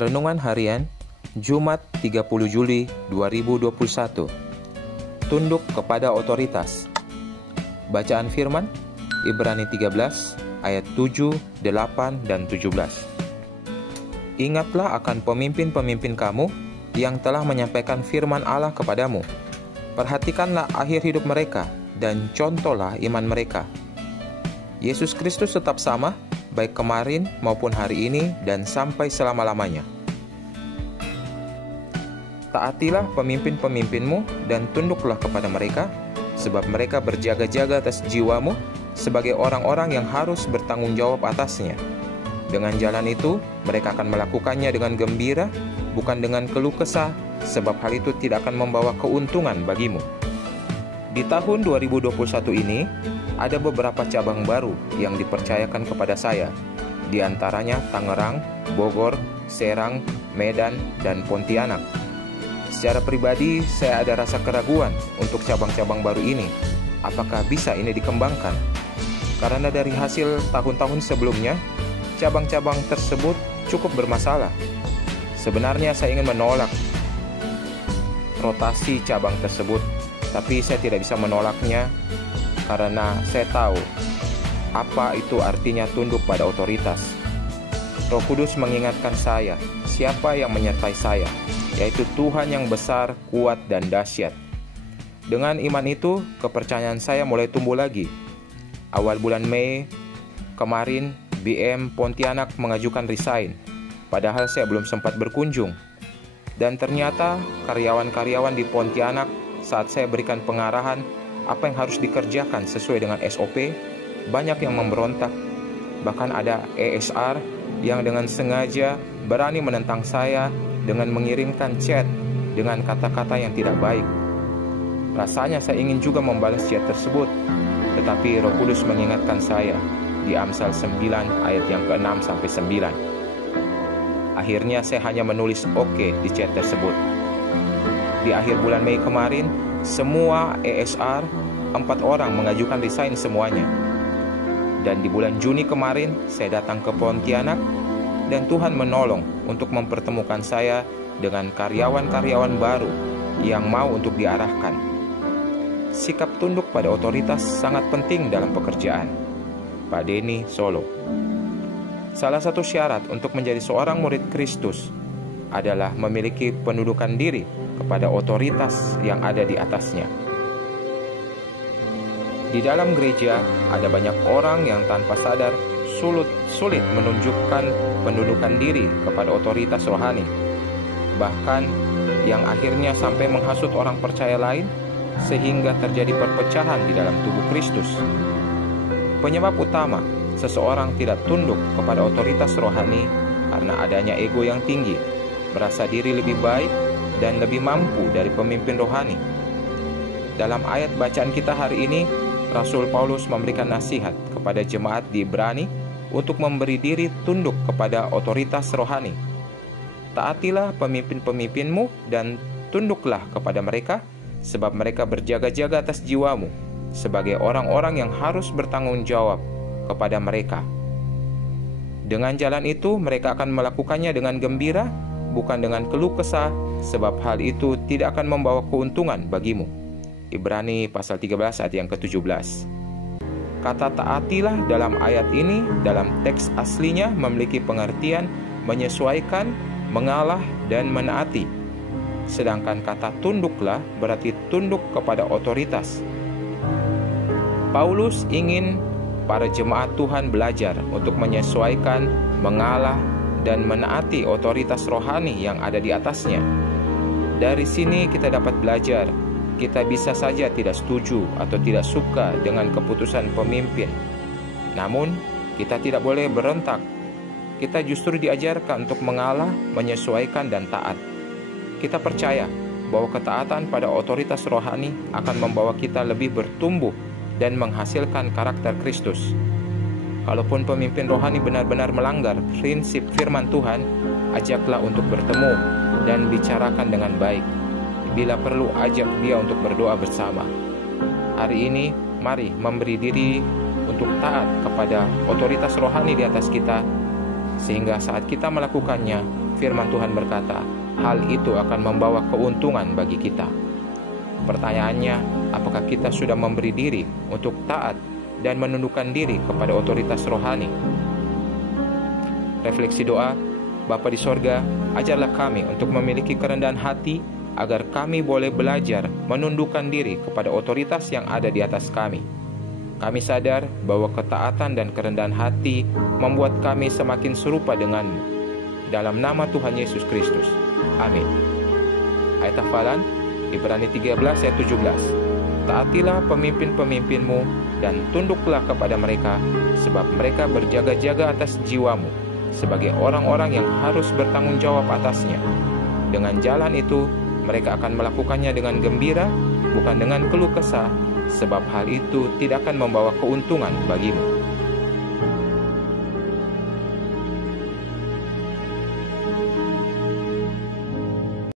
Renungan Harian Jumat 30 Juli 2021. Tunduk kepada otoritas. Bacaan firman Ibrani 13 ayat 7, 8, dan 17. Ingatlah akan pemimpin-pemimpin kamu yang telah menyampaikan firman Allah kepadamu. Perhatikanlah akhir hidup mereka dan contohlah iman mereka. Yesus Kristus tetap sama, baik kemarin maupun hari ini dan sampai selama-lamanya. Taatilah pemimpin-pemimpinmu dan tunduklah kepada mereka, sebab mereka berjaga-jaga atas jiwamu sebagai orang-orang yang harus bertanggung jawab atasnya. Dengan jalan itu, mereka akan melakukannya dengan gembira, bukan dengan keluh kesah, sebab hal itu tidak akan membawa keuntungan bagimu. Di tahun 2021 ini, ada beberapa cabang baru yang dipercayakan kepada saya, di antaranya Tangerang, Bogor, Serang, Medan, dan Pontianak. Secara pribadi, saya ada rasa keraguan untuk cabang-cabang baru ini. Apakah bisa ini dikembangkan? Karena dari hasil tahun-tahun sebelumnya, cabang-cabang tersebut cukup bermasalah. Sebenarnya saya ingin menolak rotasi cabang tersebut, tapi saya tidak bisa menolaknya karena saya tahu apa itu artinya tunduk pada otoritas. Roh Kudus mengingatkan saya, siapa yang menyertai saya, yaitu Tuhan yang besar, kuat, dan dahsyat. Dengan iman itu, kepercayaan saya mulai tumbuh lagi. Awal bulan Mei kemarin, BM Pontianak mengajukan resign, padahal saya belum sempat berkunjung. Dan ternyata karyawan-karyawan di Pontianak saat saya berikan pengarahan apa yang harus dikerjakan sesuai dengan SOP, banyak yang memberontak. Bahkan ada ESR yang dengan sengaja berani menentang saya dengan mengirimkan chat dengan kata-kata yang tidak baik. Rasanya saya ingin juga membalas chat tersebut, tetapi Roh Kudus mengingatkan saya di Amsal 9 ayat yang ke-6 sampai 9. Akhirnya saya hanya menulis oke di chat tersebut. Di akhir bulan Mei kemarin, semua ESR 4 orang mengajukan resign semuanya. Dan di bulan Juni kemarin, saya datang ke Pontianak dan Tuhan menolong untuk mempertemukan saya dengan karyawan-karyawan baru yang mau untuk diarahkan. Sikap tunduk pada otoritas sangat penting dalam pekerjaan. Pak Denny, Solo. Salah satu syarat untuk menjadi seorang murid Kristus adalah memiliki pendudukan diri kepada otoritas yang ada di atasnya. Di dalam gereja ada banyak orang yang tanpa sadar sulit menunjukkan pendudukan diri kepada otoritas rohani, bahkan yang akhirnya sampai menghasut orang percaya lain sehingga terjadi perpecahan di dalam tubuh Kristus. Penyebab utama seseorang tidak tunduk kepada otoritas rohani karena adanya ego yang tinggi, merasa diri lebih baik dan lebih mampu dari pemimpin rohani. Dalam ayat bacaan kita hari ini, Rasul Paulus memberikan nasihat kepada jemaat di Ibrani untuk memberi diri tunduk kepada otoritas rohani. Taatilah pemimpin-pemimpinmu dan tunduklah kepada mereka, sebab mereka berjaga-jaga atas jiwamu sebagai orang-orang yang harus bertanggung jawab kepada mereka. Dengan jalan itu, mereka akan melakukannya dengan gembira, bukan dengan keluh kesah, sebab hal itu tidak akan membawa keuntungan bagimu. Ibrani pasal 13 ayat yang ke-17. Kata taatilah dalam ayat ini dalam teks aslinya memiliki pengertian menyesuaikan, mengalah, dan menaati. Sedangkan kata tunduklah berarti tunduk kepada otoritas. Paulus ingin para jemaat Tuhan belajar untuk menyesuaikan, mengalah, dan menaati otoritas rohani yang ada di atasnya. Dari sini kita dapat belajar, kita bisa saja tidak setuju atau tidak suka dengan keputusan pemimpin. Namun, kita tidak boleh berontak. Kita justru diajarkan untuk mengalah, menyesuaikan, dan taat. Kita percaya bahwa ketaatan pada otoritas rohani akan membawa kita lebih bertumbuh dan menghasilkan karakter Kristus. Kalaupun pemimpin rohani benar-benar melanggar prinsip firman Tuhan, ajaklah untuk bertemu dan bicarakan dengan baik. Bila perlu, ajak dia untuk berdoa bersama. Hari ini, mari memberi diri untuk taat kepada otoritas rohani di atas kita, sehingga saat kita melakukannya, firman Tuhan berkata, hal itu akan membawa keuntungan bagi kita. Pertanyaannya, apakah kita sudah memberi diri untuk taat dan menundukkan diri kepada otoritas rohani? Refleksi doa. Bapa di sorga, ajarlah kami untuk memiliki kerendahan hati agar kami boleh belajar menundukkan diri kepada otoritas yang ada di atas kami. Kami sadar bahwa ketaatan dan kerendahan hati membuat kami semakin serupa denganmu. Dalam nama Tuhan Yesus Kristus. Amin. Ayat hafalan, Ibrani 13 ayat 17. Taatilah pemimpin-pemimpinmu dan tunduklah kepada mereka, sebab mereka berjaga-jaga atas jiwamu, sebagai orang-orang yang harus bertanggung jawab atasnya. Dengan jalan itu, mereka akan melakukannya dengan gembira, bukan dengan keluh kesah, sebab hal itu tidak akan membawa keuntungan bagimu.